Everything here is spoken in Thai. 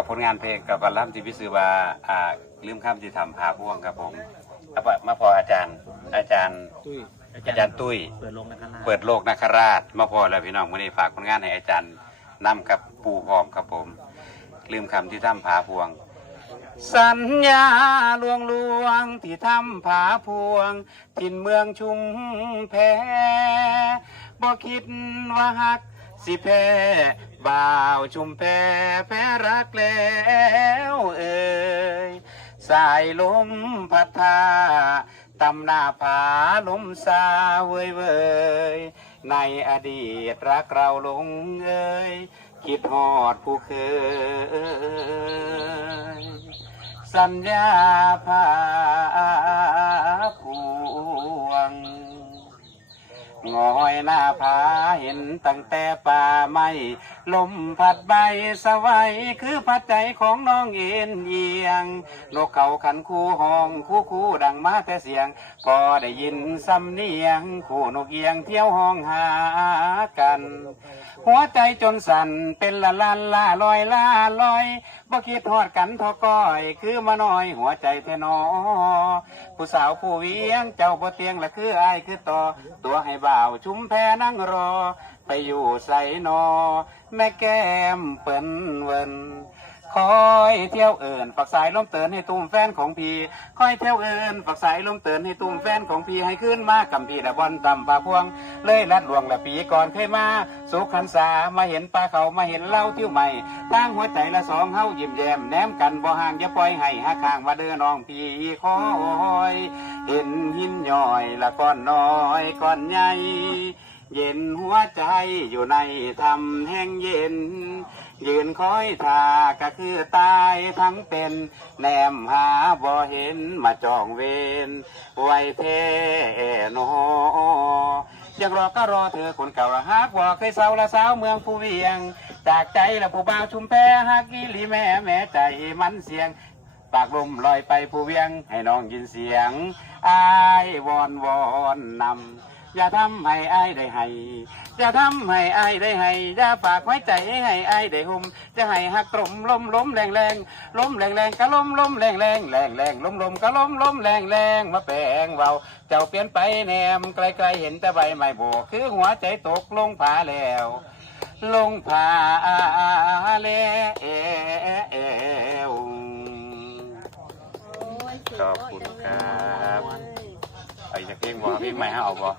กับผลงานเพลงกับวันล่ำที่พิสือว่าลืมข้ามที่ทำพาพ่วงครับผมมาพออาจารย์ตุ้ย ตุ้ยเปิดโลกนาคราช เปิดโลกนาคราชมาพอแล้วพี่น้องวันนี้ฝากผลงานให้อาจารย์นำกับปู่พร้อมครับผมลืมคำที่ทำพาพวงสัญญาลวงที่ทำผาพวงถิ่นเมืองชุมแพบ่คิดว่าฮักสิแพ้บ่าวชุมแพแพ้รักแล้วเอ่ยสายลมพัดพาตำหน้าผาลมซาเว้ยเว้ยในอดีตรักเราลงเอ่ยคิดฮอดผู้เคยสัญญาพาพวงงอยหน้าผาเห็นตั้งแต่ป่าไม้ลมพัดใบสวัยคือพัดใจของน้องเอ็นเอียงนกเขาขันคู่ห้องคู่ดังมาแต่เสียงพอได้ยินสำเนียงคู่นกเอียงเที่ยวห้องหากันหัวใจจนสั่นเป็นละลันล่าลอยบ่คิดทอดกันทอก้อยคือมาน้อยหัวใจเทนอผู้สาวผู้เวียงเจ้าบ่เตียงละคืออายคือต่อตัวให้บ่าวชุมแพนั่งรอไปอยู่ใส่นอแม่แก้มเปิ้นเวินคอยเที่ยวเอิญฝักสายลมเตือนให้ตุ้มแฟนของพี่คอยเที่ยวเอิญฝักสายลมเตือนให้ตุ้มแฟนของพี่ให้ขึ้นมากำพี่ละบอลต่ำป่าพวงเลยลัดหลวงละปีก่อนเคยมาสุขันษามาเห็นปลาเขามาเห็นเล่าเที่ยวใหม่ตั้งหัวใจละสองเฮายิ้มแย้มแนมกันบ่ห่างอย่าปล่อยให้หักข้างมาเด้อน้องพี่คอยเห็นหินย่อยละก้อนน้อยก้อนใหญ่เย็นหัวใจอยู่ในธรรมแห่งเย็นยืนคอยท่าก็คือตายทั้งเป็นแนมหาบ่เห็นมาจองเวรไว้เทนออยากรอก็รอเธอคนเก่าละฮักว่าเคยเศร้าละสาวเมืองผู้เวียงจากใจละผู้บ่าวชุมแพฮักอีหลีแม่ใจมันเสียงปากลมลอยไปผู้เวียงให้น้องยินเสียงอายวอนนำอย่าทำให้อายได้ให้อย่าทำให้อายได้ให้อย่าฝากไว้ใจให้อายได้หุ่มจะให้หักตรมล้มแรงก็ล้มแรงล้มก็ล้มแรงมาแปลงเบาเจ้าเปลี่ยนไปแนมไกลเห็นแต่ใบไม้โบกคือหัวใจตกลงผาแล้วลงผาแล้วขอบคุณครับไอ้จะเก่งบ่พี่ไม่ให้เอาบ่